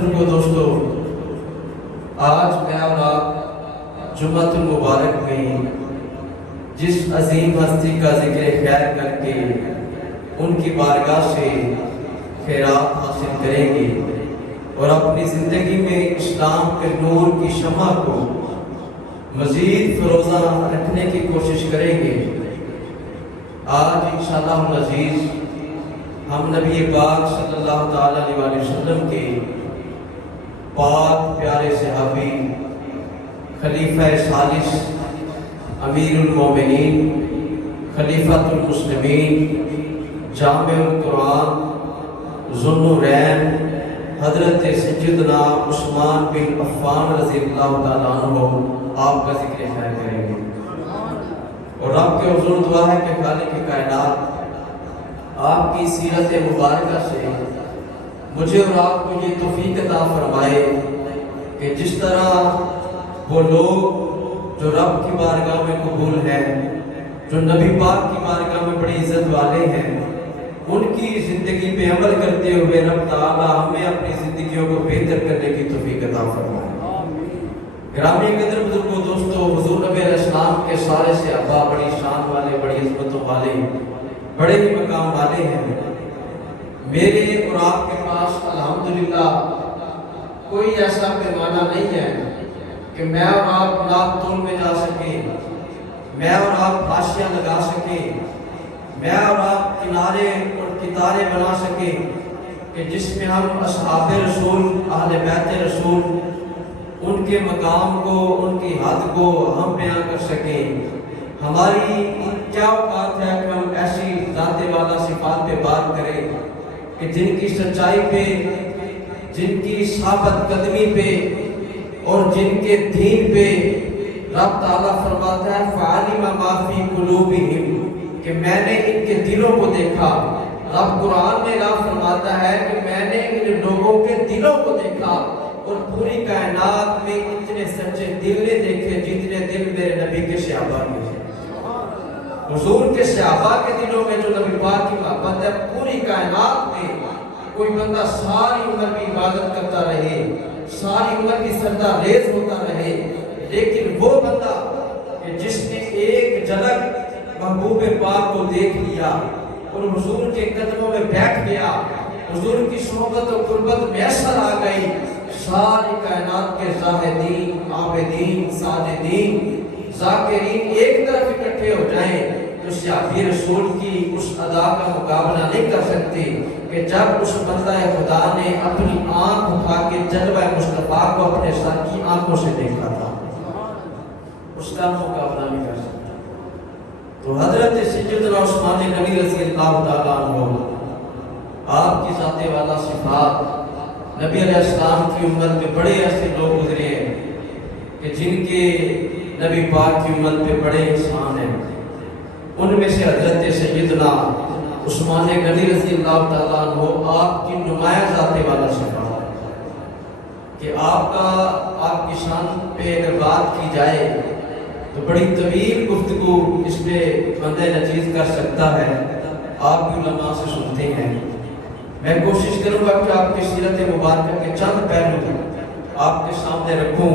کو دوستو، آج میں اور آپ جمعۃ المبارک میں جس عظیم ہستی کا ذکر خیر کر کے ان کی بارگاہ سے خیرات حاصل کریں گے اور اپنی زندگی میں اسلام کے نور کی شمع کو مزید فروزہ رکھنے کی کوشش کریں گے۔ آج انشاءاللہ العزیز ہم نبی پاک صلی اللہ تعالیٰ علیہ وسلم کے پاک پیارے صحابی خلیفہ ثالث امیر المومنین خلیفۃ المسلمین جامع القرآن ذو النورین حضرت سیدنا عثمان بن عفان رضی اللہ تعالیٰ عنہ آپ کا ذکر خیر کریں گے، اور رب کے حضور دعا ہے کہ خالق کائنات آپ کی سیرت مبارکہ سے مجھے اور آپ کو یہ توفیق عطا فرمائے کہ جس طرح وہ لوگ جو رب کی بارگاہ میں قبول ہیں، جو نبی پاک کی بارگاہ میں بڑی عزت والے ہیں، ان کی زندگی پہ عمل کرتے ہوئے رب تعالیٰ ہمیں اپنی زندگیوں کو بہتر کرنے کی توفیق عطا فرمائے۔ گرامی قدر بزرگوں دوستو، حضور نبی علیہ السلام کے سارے صحابہ بڑی شان والے، بڑی عظمتوں والے، بڑے ہی مقام والے ہیں۔ میرے اور آپ کے پاس الحمدللہ کوئی ایسا پیمانہ نہیں ہے کہ میں اور آپ ناپ تول میں جا سکیں، میں اور آپ حاشیہ لگا سکیں، میں اور آپ کنارے اور کتارے بنا سکیں کہ جس میں ہم اصحاب رسول، اہل بیت رسول، ان کے مقام کو، ان کی حد کو ہم بیان کر سکیں۔ ہماری کیا اوقات ہے کہ ہم ایسی ذات والا صفات پہ بات کریں کہ جن کی سچائی پہ، جن کی ثابت قدمی پہ اور جن کے دین پہ رب تعالیٰ فرماتا ہے فَعَلِمَ مَا فِي قُلُوبِهِمْ کہ میں نے ان کے دلوں کو دیکھا۔ رب قرآن میں لا فرماتا ہے کہ میں نے ان لوگوں کے دلوں کو دیکھا، اور پوری کائنات میں اتنے سچے دل نے دیکھے جتنے دل میرے نبی کے صحابہ کے ہیں۔ حضور کے صحابہ کے دلوں میں جو نبی پاک کی محبت ہے، پوری کائنات میں کوئی بندہ ساری عمر کی عبادت کرتا رہے، ساری عمر کی سجدہ ریز ہوتا رہے، لیکن وہ بندہ کہ جس نے ایک جھلک محبوب پاک کو دیکھ لیا اور حضور کے قدموں میں بیٹھ گیا، حضور کی صحبت و قربت میسر آ گئی، ساری کائنات کے زاہدین، عابدین، ساجدین، ذاکرین ایک طرف اکٹھے ہو جائیں تو صحابی رسول کی اس ادا کا مقابلہ نہیں کر سکتے کہ جب اس بندہ خدا نے اپنی آنکھ اٹھا کے جلوہ مصطفیٰ کو اپنے سر کی آنکھوں سے دیکھا تھا، اس کا مقابلہ نہیں کر سکتا۔ تو حضرت سیدنا عثمان غنی رضی اللہ تعالیٰ عنہ، آپ کی ذات والا صفات، نبی علیہ السلام کی امت میں بڑے ایسے لوگ گزرے ہیں کہ جن کے نبی پاک کی امت پہ بڑے احسان ہیں۔ ان میں سے حضرت سیدنا عثمان غنی رضی اللہ تعالیٰ عنہ آپ کی نمایاں ذات والا صفات ہے کہ آپ کی شان پہ اگر بات کی جائے تو بڑی طویل گفتگو اس پہ بندہ نچیز کر سکتا ہے، آپ بھی علماء سے سنتے ہیں۔ میں کوشش کروں گا کہ آپ کی سیرت مبارکہ کے چند پہلو آپ کے سامنے رکھوں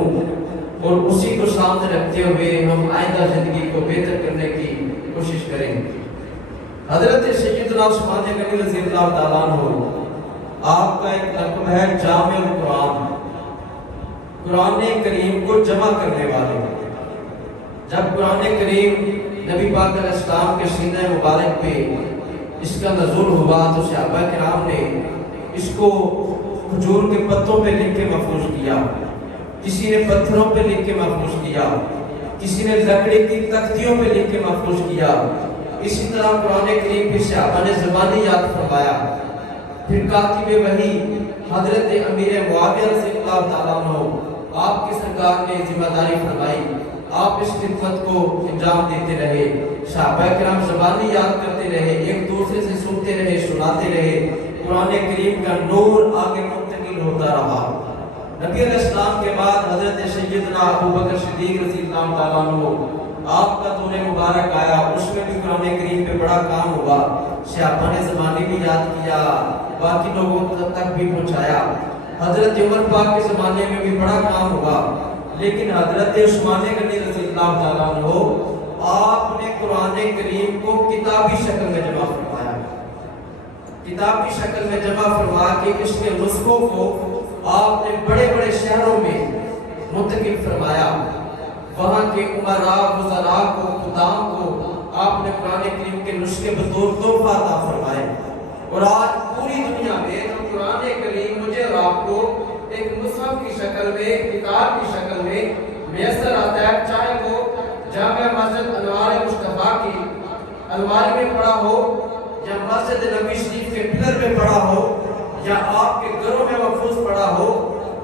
اور اسی کو سامنے رکھتے ہوئے ہم آئندہ زندگی کو بہتر کرنے کی کوشش کریں۔ حضرت سیدنا عثمان غنی رضی اللہ تعالیٰ عنہ، آپ کا ایک لقب ہے جامع القرآن، قرآن کریم کو جمع کرنے والے۔ جب قرآن کریم نبی پاک علیہ السلام کے سینہ مبارک پہ اس کا نزول ہوا تو صحابہ کرام نے اس کو کھجور کے پتوں پہ لکھ کے محفوظ کیا، کسی نے پتھروں پہ لکھ کے محفوظ کیا، کسی نے لکڑی کی تختیوں پہ لکھ کے محفوظ کیا۔ اسی طرح قرآن کریم کی صحابہ نے زبانی یاد فرمایا۔ پھر کاتب وحی حضرت امیر معاویہ رضی اللہ تعالیٰ عنہ، آپ کی سرکار نے ذمہ داری فرمائی، آپ اس خدمت کو انجام دیتے رہے، صحابہ کرام زبانی یاد کرتے رہے، ایک دوسرے سے سنتے رہے، سناتے رہے، قرآن کریم کا نور آگے منتقل ہوتا رہا۔ نبی علیہ السلام کے بعد حضرت سیدنا ابوبکر صدیق رضی اللہ تعالیٰ عنہ، آپ کا دور مبارک آیا، اس میں بھی قرآن کریم پہ بڑا کام ہوا، صحابہ نے زبانی بھی یاد کیا، باقی لوگوں تک بھی پہنچایا۔ حضرت عمر پاک کے زمانے میں بھی بڑا کام ہوا، لیکن حضرت عثمان غنی رضی اللہ تعالیٰ عنہ آپ نے قرآن کریم کو کتابی شکل میں جمع فرمایا، کتابی شکل میں جمع فرما کے اس کے نسخوں کو آپ نے بڑے بڑے شہروں میں منتقل فرمایا، وہاں کے امراء وزراء کو خدام کو آپ نے قرآن کریم کے نسخے بطور تحفہ عطا فرمائے، اور آج پوری دنیا میں جو قرآن کریم مجھے اور آپ کو ایک مصحف کی شکل میں، کتاب کی شکل میں میسر آتا ہے، چاہے وہ جامع مسجد انوار مصطفیٰ کی الماری میں پڑا ہو، یا مسجد نبی شریف کے پلر میں پڑا ہو، یا آپ کے گھروں میں محفوظ پڑا ہو،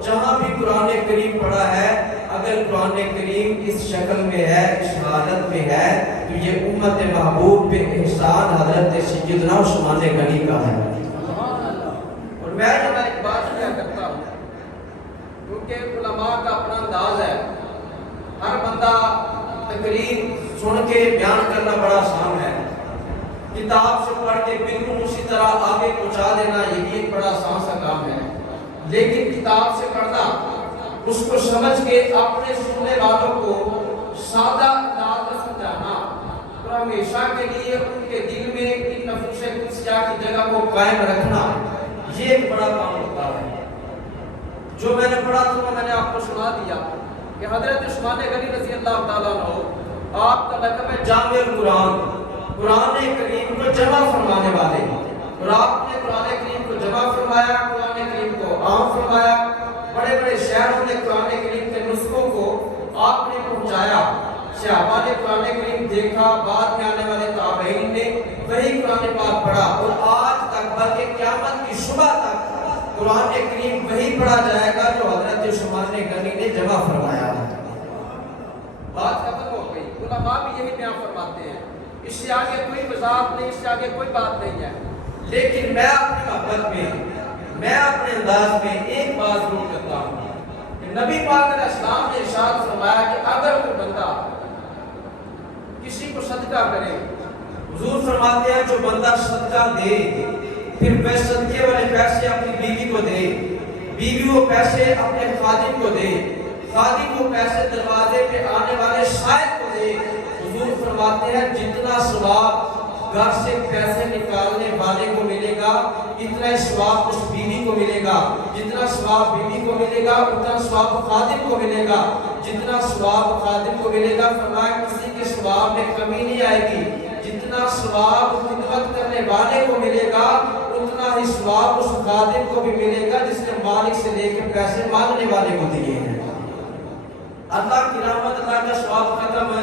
جہاں بھی قرآن کریم پڑا ہے، اگر قرآن کریم اس شکل میں ہے، اس حالت میں ہے، تو یہ امت محبوب پہ احسان حضرت سیدنا عثمان غنی کا ہے۔ اور میں جب ایک بات کیا کرتا ہوں، کیونکہ علماء کا اپنا انداز ہے، ہر بندہ تقریر سن کے بیان کرنا بڑا آسان ہے، کتاب سے پڑھ کے بالکل اسی طرح آگے پہنچا دینا یہ ایک بڑا آسان سا کام ہے، لیکن کتاب سے پڑھنا، اس کو سمجھ کے اپنے سننے والوں کو سادہ انداز میں سمجھانا اور ہمیشہ کے لیے ان کے دل میں ان نفوس قدسیہ کی جگہ کو قائم رکھنا، یہ ایک بڑا کام ہوتا ہے۔ جو میں نے پڑھا تھا میں نے آپ کو سنا دیا کہ حضرت عثمان غنی رضی اللہ تعالیٰ عنہ آپ کا لقب ہے جامع القرآن، قرآن کریم کو جمع فرمانے والے، اور آپ نے قرآن کریم کو جمع فرمایا، قرآن کریم کو عام فرمایا، بڑے بڑے شہروں نے قرآن کریم کے نسخوں کو آپ نے پہنچایا، صحابہ نے قرآن کریم دیکھا، بعد میں آنے والے تابعین نے وہی قرآن پاک پڑھا، اور آج تک بلکہ قیامت کی صبح تک قرآن کریم وہی پڑھا جائے گا جو حضرت عثمان غنی نے جمع فرمایا ہے۔ بات ختم ہو گئی، علماء بھی یہی بیان فرماتے ہیں، اس سے آگے کوئی وضاحت نہیں، اس سے آگے کوئی بات نہیں ہے، لیکن میں اپنی محبت میں، میں اپنے انداز میں ایک بات ضرور کرتا ہوں کہ نبی پاک علیہ السلام نے ارشاد فرمایا کہ اگر کوئی بندہ کسی کو صدقہ کرے، حضور فرماتے ہیں جو بندہ صدقہ دے، پھر وہ صدقے والے پیسے اپنی بیوی کو دے، بیوی وہ پیسے اپنے خادم کو دے، خادم وہ پیسے دروازے پہ آنے والے شاہد کو دے، حضور فرماتے ہیں جتنا ثواب گھر سے پیسے نکالنے والے کو ملے گا اتنا ثواب اس بیوی کو ملے گا، جتنا ثواب بیوی کو ملے گا اتنا ثواب خادم کو ملے گا، جتنا ثواب خادم کو ملے گا فرمایا کسی کے ثواب میں کمی نہیں آئے گی، جتنا ثواب خدمت کرنے والے کو ملے گا اتنا ہی ثواب اس خادم کو بھی ملے گا جس نے مالک سے لے کے پیسے مانگنے والے کو دیے ہیں۔ اللہ کی رحمت، اللہ کا ثواب ختم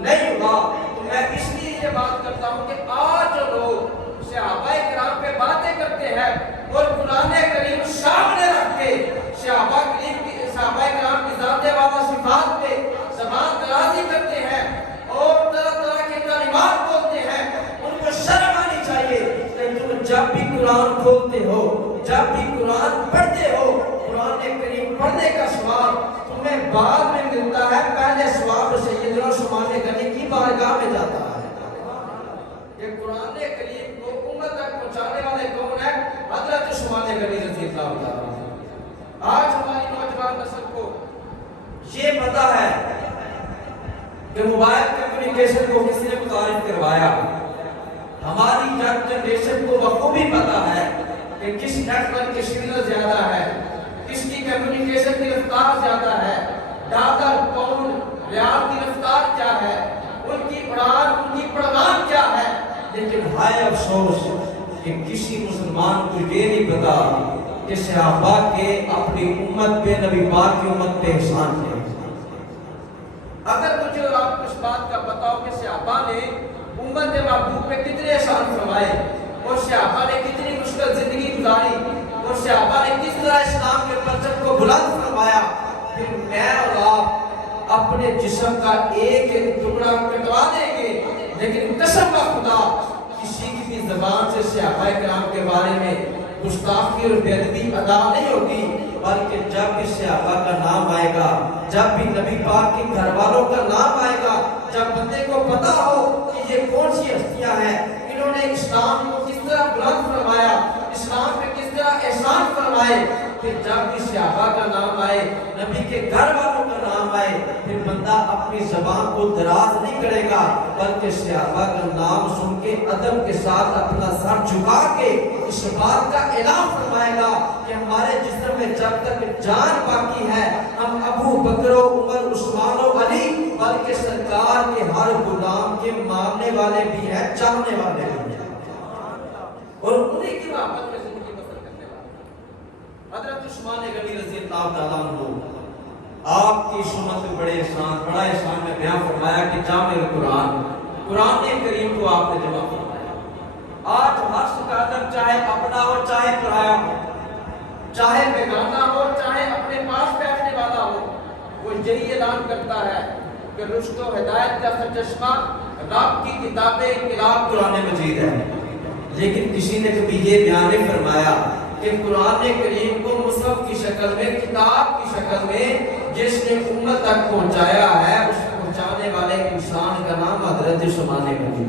نہیں ہوگا، تو میں اس لیے یہ بات کرتا ہوں کہ آج جو لوگ صحابہ کرام پہ باتیں کرتے ہیں اور قرآن کریم سامنے رکھ کے صحابہ کرام کی ذات والا صفات پہ زبان درازی کرتے ہیں اور طرح طرح کے کلمات بولتے ہیں، ان کو شرم آنی چاہیے کہ تم جب بھی قرآن کھولتے ہو، جب بھی قرآن پڑھتے ہو، قرآن کریم پڑھنے کا ثواب تمہیں بعد میں ملتا ہے، پہلے ثواب سیدنا عثمان غنی کی بارگاہ میں جاتا ہے۔ یہ قرآن کریم کو امت تک پہنچانے والے کون ہیں؟ حضرت عثمان غنی رضی اللہ تعالیٰ عنہ۔ آج ہماری نوجوان نسل کو یہ پتہ ہے کہ موبائل کمیونیکیشن کو کس نے متعارف کروایا، ہماری ینگ جنریشن کو بخوبی پتہ ہے کہ کس نیٹ ورک کی سگنل زیادہ ہے، کس کی کمیونیکیشن کی رفتار زیادہ ہے، ڈالر، پاؤنڈ، ریال کی رفتار کیا ہے، ان کی اڑان، ان کی پڑھان کیا ہے، لیکن ہائے افسوس کہ کسی مسلمان کو یہ نہیں پتا کہ صحابہ کے اپنی امت پہ، نبی پاک کی امت پہ احسان ہے۔ اگر مجھے اور آپ کو اس بات کا پتا ہو کہ صحابہ نے امت محبوب پہ کتنے احسان فرمائے اور صحابہ نے کتنی مشکل زندگی گزاری اور صحابہ نے کس طرح اسلام کے پرچم کو بلند فرمایا، پھر میں اور آپ اپنے جسم کا ایک ایک ٹکڑا کٹوا دیں گے، لیکن قسم کا خدا کسی کی بھی زبان سے صحابہ کرام کے بارے میں گستاخی اور بے ادبی ادا نہیں ہوگی، بلکہ جب بھی صحابہ کا نام آئے گا، جب بھی نبی پاک کے گھر والوں کا نام آئے گا، جب بندے کو پتا ہو کہ یہ کون سی ہستیاں ہیں، انہوں نے اسلام کو کس طرح بلند فرمایا، اسلام پہ کس طرح احسان فرمائے، پھر جب بھی صحابہ کا نام آئے، نبی کے گھر والوں کا نام آئے، پھر بندہ اپنی زبان کو دراز نہیں کرے گا، بلکہ صحابہ کا نام سن کے ادب کے ساتھ اپنا سر جھکا کے اس بات کا اعلان فرمائے گا کہ ہمارے جسم میں جب تک جان باقی ہے ہم ابو بکر و عمر عثمان و علی بلکہ سرکار کے ہر غلام کے ماننے والے بھی ہیں، چاہنے والے بھی ہیں، اور انہیں کی محبت میں زندگی بسر کرنے والے۔ حضرت عثمان غنی رضی اللہ تعالیٰ عنہ آپ کی شمت بڑا احسان میں بیان فرمایا کہ جامع القرآن، قرآن کریم کو آپ نے جمع فرمایا۔ آج ہر سکادر چاہے اپنا ہو چاہے پرایا ہو، چاہے بیگانہ ہو چاہے اپنے پاس بیٹھنے والا ہو، وہ یہی اعلان کرتا ہے کہ رشد و ہدایت کا سرچشمہ رب کی کتاب انقلاب قرآن مجید ہے۔ لیکن کسی نے کبھی یہ بیان نہیں فرمایا کہ قرآن کریم کو مصحف کی شکل میں، کتاب کی شکل میں جس نے امت تک پہنچایا ہے، اس پہنچانے والے انسان کا نام حضرت عثمان غنی،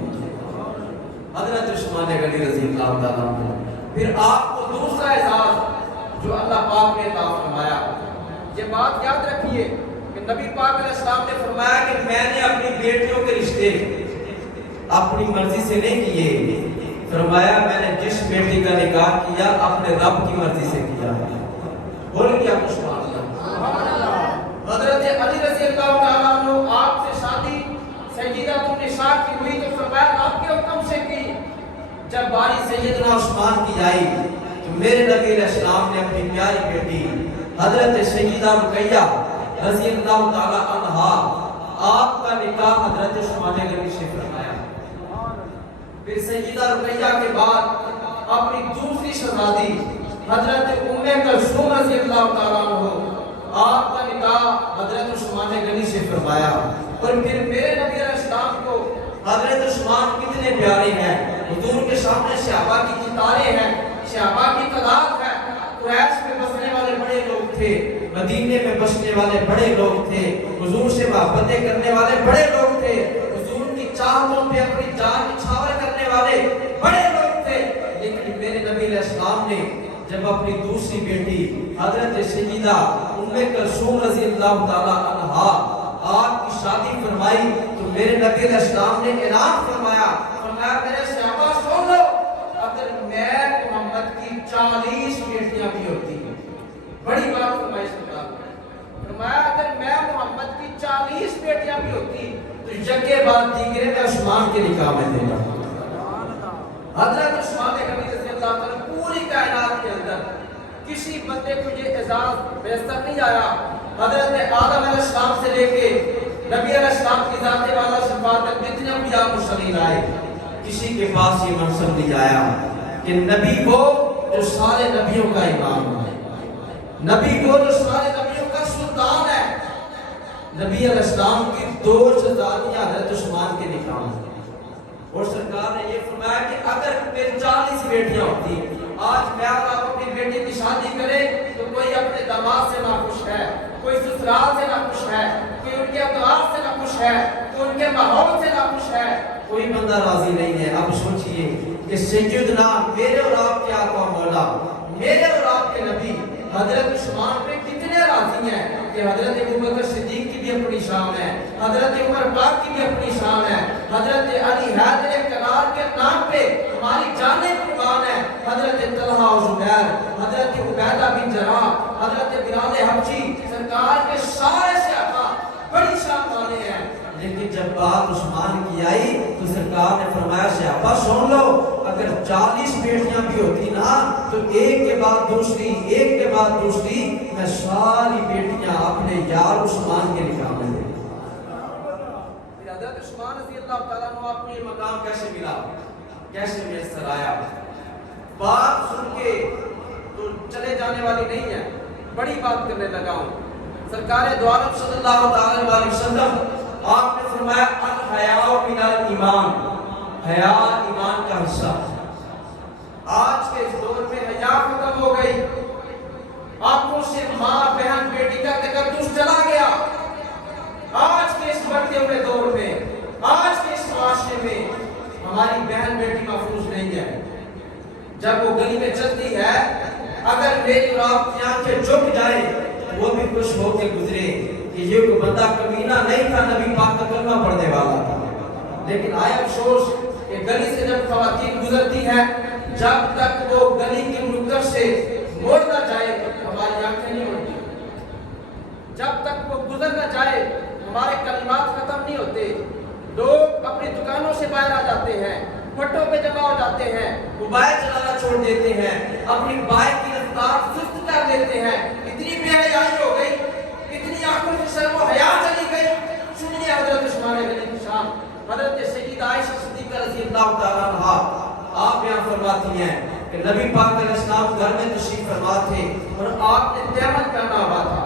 حضرت عثمان غنی رضی اللہ تعالیٰ عنہ۔ پھر آپ کو دوسرا اعزاز جو اللہ پاک نے عطا فرمایا، یہ بات یاد رکھیے کہ نبی پاک علیہ السلام نے فرمایا کہ میں نے اپنی بیٹیوں کے رشتے اپنی مرضی سے نہیں کیے، فرمایا میں نے جس بیٹی کا نکاح کیا اپنے رب کی مرضی سے کیا۔ بول کیا سبحان اللہ۔ حضرت علی رضی اللہ تعالیٰ عنہ آپ سے شادی سیدہ النساء کی ہوئی تو فرمایا آپ کے حکم سے کی۔ جب باری سیدنا عثمان کی آئی تو میرے نبی علیہ السلام نے اپنی پیاری بیٹی حضرت سیدہ رقیہ رضی اللہ تعالیٰ عنہا آپ کا نکاح حضرت عثمان غنی سے فرمایا۔ پھر سیدہ رقیہ کے بعد اپنی دوسری شہزادی حضرت ام کلثوم رضی اللہ تعالیٰ عنہ آپ کا نکاح حضرت عثمان غنی سے فرمایا۔ اور پھر میرے نبی علیہ السلام کو حضرت عثمان کتنے پیارے ہیں، حضور کے سامنے صحابہ کی قطاریں ہیں، صحابہ کی تعداد ہے، قریش میں بسنے والے بڑے لوگ تھے، مدینے میں بسنے والے بڑے لوگ تھے، حضور سے محبتیں کرنے والے بڑے لوگ تھے، حضور کی چاہتوں پہ اپنی جان نچھاور کرنے والے بڑے لوگ تھے۔ لیکن میرے نبی علیہ السلام نے جب اپنی دوسری بیٹی حضرت سیدہ ام کلثوم رضی اللہ تعالیٰ عنہا آپ کی شادی فرمائی تو میرے نبی علیہ السلام نے اعلان فرمایا میرے صحابہ سن لو، اگر میں محمد کی 40 بیٹیاں بھی ہوتی ہیں، بڑی بات فرمائی سرکار نے، فرمایا اگر میں محمد کی 40 بیٹیاں بھی ہوتی تو یکے بعد دیگرے میں عثمان کے نکاح میں دینا۔ حضرت عثمان غنی رضی اللہ تعالیٰ پوری کائنات کے اندر کسی بندے کو یہ اعزاز میسر نہیں آیا، حضرت آدم علیہ السلام سے لے کے نبی علیہ السلام کی ذات والا صفات تک جتنے انبیاء مرسلین آئے، کسی کے پاس یہ منصب نہیں آیا کہ نبی وہ جو سارے نبیوں کا امام ہے، نبی وہ جو سارے نبیوں کا سلطان ہے۔ نبی علیہ السلام کی 2 شہزادیاں حضرت عثمان کے نکاح میں، اور سرکار نے یہ فرمایا کہ اگر میری 40 بیٹیاں ہوتی، آج میں اور آپ اپنی بیٹی کی شادی کرے تو کوئی اپنے داماد سے ناخوش ہے، کوئی سسرال سے ناخوش ہے، کوئی ان کے اطراف سے ناخوش ہے، کوئی ان کے ماحول سے ناخوش ہے، کوئی بندہ راضی نہیں ہے۔ اب سوچئے کہ سیدنا میرے اور آپ کے آقا مولا، میرے اور آپ کے نبی حضرت عثمان پہ کتنے راضی ہیں کہ حضرت ابوبکر صدیق کی بھی اپنی شان ہے، حضرت عمر پاک کی بھی اپنی شان ہے، حضرت علی حیدر کرار کے نام پہ ہماری جانیں قربان ہے، حضرت طلحہ و زبیر، حضرت عبیدہ بن جراح، حضرت بلال حبشی، سرکار کے سارے صحابہ بڑی شان والے ہیں۔ لیکن جب بات عثمان کی آئی تو سرکار نے فرمایا صحابہ سن لو، اگر 40 بیٹیاں بھی ہوتی نا تو ایک کے بعد دوسری ایک کے بعد دوسری میں ساری بیٹیاں اپنے یار عثمان کے نکاح میں دے۔ حضرت عثمان رضی اللہ تعالیٰ عنہ آپ کو یہ مقام کیسے ملا، کیسے میسر آیا؟ بات سن کے تو چلے جانے والی نہیں ہے، بڑی بات کرنے لگا ہوں۔ سرکار دو عالم صلی اللہ علیہ وسلم آپ نے فرمایا الحیاء من الایمان، حیا ایمان کا حصہ۔ آج کے اس دور میں حیا ختم ہو گئی، آنکھوں سے ماں بہن بیٹی کا تقدس چلا گیا۔ آج کے اس بڑھتے ہوئے دور میں، آج کے اس معاشرے میں ہماری بہن بیٹی محفوظ نہیں ہے۔ جب وہ گلی میں چلتی ہے، اگر میری اور آپ کی آنکھیں جھک جائے وہ بھی خوش ہو کے گزرے کہ یہ کوئی بندہ کمینہ نہیں تھا، نبی پاک کا کلمہ پڑھنے والا تھا۔ لیکن آئے افسوس کہ گلی سے جب خواتین گزرتی ہیں، جب تک وہ گلی کے نکر سے موڑ نہ جائے ہماری آنکھیں نہیں مڑتی، جب تک وہ گزر نہ جائے ہمارے کلمات ختم نہیں ہوتے۔ لوگ اپنی دکانوں سے باہر آ جاتے ہیں، پھٹوں پہ جمع ہو جاتے ہیں، موبائل چلانا چھوڑ دیتے ہیں، اپنی بائک کی رفتار سست کر دیتے ہیں، اتنی بے حیائی ہو گئی، اتنی آنکھوں سے شرم و حیا چلی گئی۔ سنیے حضرت عثمان غنی کی شان، حضرت سیدہ عائشہ صدیقہ رضی اللہ تعالیٰ عنہا آپ بیان فرماتی ہیں کہ نبی پاک علیہ السلام گھر میں تشریف فرما تھے اور آپ نے تہمت پہنا ہوا تھا،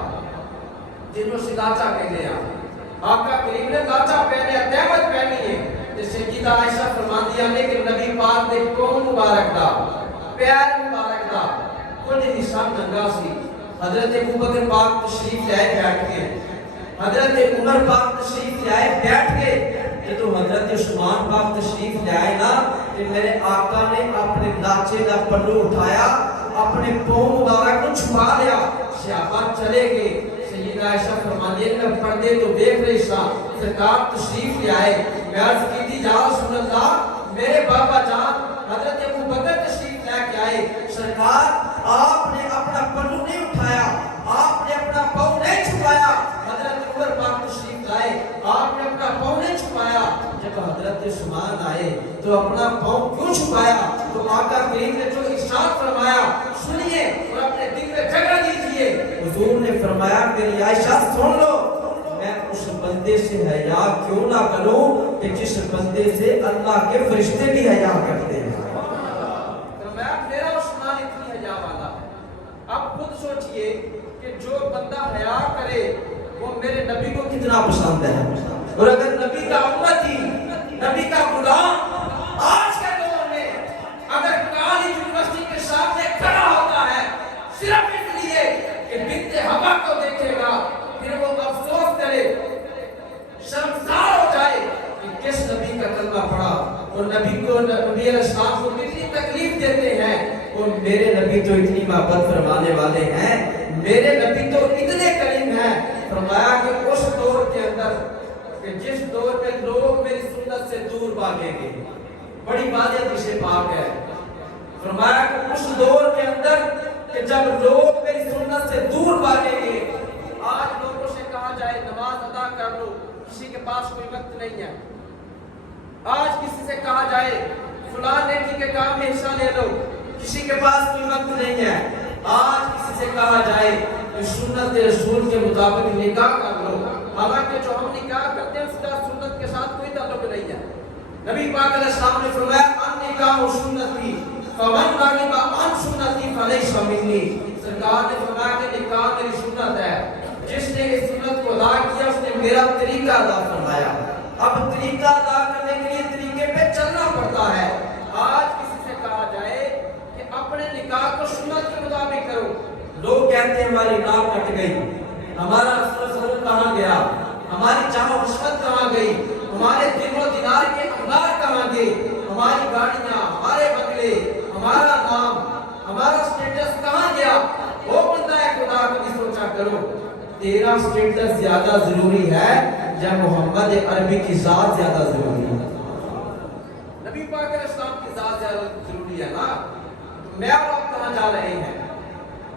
جنہوں سے لاچا کہتے ہیں، آقا کریم نے لاچا پہنے تہمت پہنی ہے۔ سیدہ عائشہ فرماندیاں نے کہ نبی پاک نے کون مبارک دا، پیر مبارک دا، کل نشان ننگا سی۔ حضرت ابوبکر پاک تشریف لائے بیٹھ کے، حضرت عمر پاک تشریف لائے بیٹھ کے، جب حضرت عثمان پاک تشریف لائے نا کہ میرے آقا نے اپنے لاچے دا پلو اٹھایا، اپنے پاؤں مبارک کو چھپا لیا، صحابہ چلے گئے۔ سیدہ عائشہ فرماتی ہیں کہ پردے تو دیکھ رہے سا، سرکار تشریف لے آئے، میں عرض کی تھی یا رسول اللہ میرے بابا جان حضرت ابوبکر تشریف لے کے آئے، سرکار آپ نے اپنا پلو نہیں اٹھایا، آپ نے اپنا پاؤں نہیں چھپایا۔ حضرت عمر پاک تشریف لائے، آپ نے اپنا پاؤں نہیں چھپایا۔ جب حضرت عثمان آئے تو اپنا پاؤں کیوں چھپایا؟ تو آقا کریم نے جو ارشاد فرمایا سنیے اور اپنے دل میں جگہ دیجئے۔ حضور نے فرمایا میری عائشہ سن لو، میں اس بندے سے حیا کیوں نہ کروں کہ جس بندے سے اللہ کے فرشتے بھی حیا کرتے ہیں۔ فرمایا میرا عثمان اتنی حیا والا ہے۔ اب خود سوچئے کہ جو بندہ حیا کرے وہ میرے نبی کو کتنا پسند ہے، اور اگر نبی کا امتی، نبی کا غلام آج کے دور میں اگر کالج یونیورسٹی کے سامنے کھڑا ہوتا ہے صرف اس لیے کہ بنت حبا کو دیکھے گا، پھر وہ افسوس کرے، شرمسار ہو جائے کہ کس نبی کا کلمہ پڑھا اور نبی کو، نبی علیہ السلام کو کتنی تکلیف دیتے ہیں، اور میرے نبی تو اتنی محبت فرمانے والے ہیں، میرے نبی تو اتنے کریم ہیں۔ فرمایا کہ اس دور کے اندر کہ جس دور میں لوگ میری سنت سے دور بھاگیں گے، بڑی بات جسے پاک ہے۔ فرمایا کہ اس دور کے اندر کہ جب لوگ میری سنت سے دور بھاگیں گے، آج لوگوں سے کہا جائے نماز ادا کر لو، کسی کے پاس کوئی وقت نہیں ہے۔ آج کسی سے کہا جائے فلاں نیکی کے کام میں حصہ لے لو، کسی کے پاس کوئی وقت نہیں ہے۔ آج کسی سے کہا جائے کہ سنت رسول کے مطابق نکاح کر لو، حالانکہ جو ہم نکاح کرتے ہیں اس کا سنت کے ساتھ کوئی تعلق نہیں ہے۔ نبی پاک علیہ السلام نے فرمایا النکاح سنتی فمن رغب عن سنتی فلیس منی۔ سرکار نے فرمایا کہ نکاح میری سنت ہے، جس نے اس سنت کو ادا کیا اس نے میرا طریقہ ادا فرمایا۔ اب طریقہ ادا کرنے کے لیے طریقے پہ چلنا پڑتا ہے۔ آج کسی سے کہا جائے کہ اپنے نکاح کو سنت کے مطابق کرو، لوگ کہتے ہیں ہماری ناک کٹ گئی، ہمارا سر کہاں گیا، ہماری جامع عصمت کہاں گئی، ہمارے دن و دینار کے امدار کہاں گئے، ہماری گاڑیاں، ہمارے بنگلے، ہمارا نام، ہمارا سٹیٹس کہاں گیا۔ وہ بندہ ہے خدا کو نہیں سوچا کرو، تیرا سٹیٹس زیادہ ضروری ہے یا محمد عربی کی ذات زیادہ ضروری ہے؟ نبی پاک علیہ السلام کی ذات زیادہ ضروری ہے نا۔ میں اور آپ کہاں جا رہے ہیں؟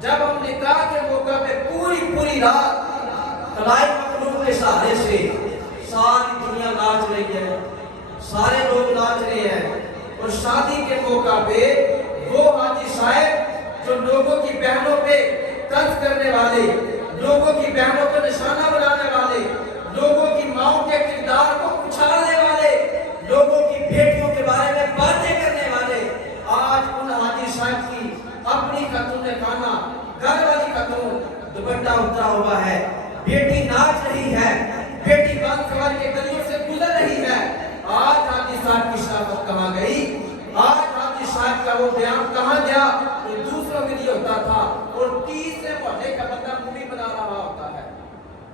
جب ہم نکاح کے موقع پہ پوری رات طلائی مخلوق کے سہارے سے ساری دنیا ناچ رہی ہے، سارے لوگ ناچ رہے ہیں، اور شادی کے موقع پہ وہ حاجی صاحب جو لوگوں کی بہنوں پہ طنز کرنے والے، لوگوں کی بہنوں کو نشانہ بنانے والے، لوگوں کی ماؤں کے کردار کو اچھالنے والے، لوگوں کی بیٹیوں کے بارے میں باتیں کرنے والے، آج ان حاجی صاحب کی اپنی خاتون خانہ، گھر والی خاتون دوپٹہ اترا ہوا ہے، بیٹی ناچ رہی ہے، بیٹی بال سوار کے گلیوں سے گزر رہی ہے۔ آج حاجی صاحب کی شرافت کہاں گئی؟ آج حاجی صاحب کا وہ بیان کہاں گیا جو دوسروں کے لیے ہوتا تھا، اور تیسرے محلے کا بندہ مووی بنا رہا ہوتا ہے،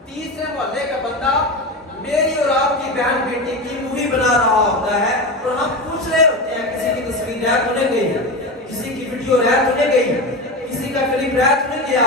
تیسرے محلے کا بندہ میری اور آپ کی بہن بیٹی کی مووی بنا رہا ہوتا ہے، اور ہم پوچھ رہے ہوتے ہیں کسی کی تصویر ہے تو نہیں گئی، کسی کی ویڈیو ہے تو نہیں گئی، کسی کا قریب رہا تو نہیں گیا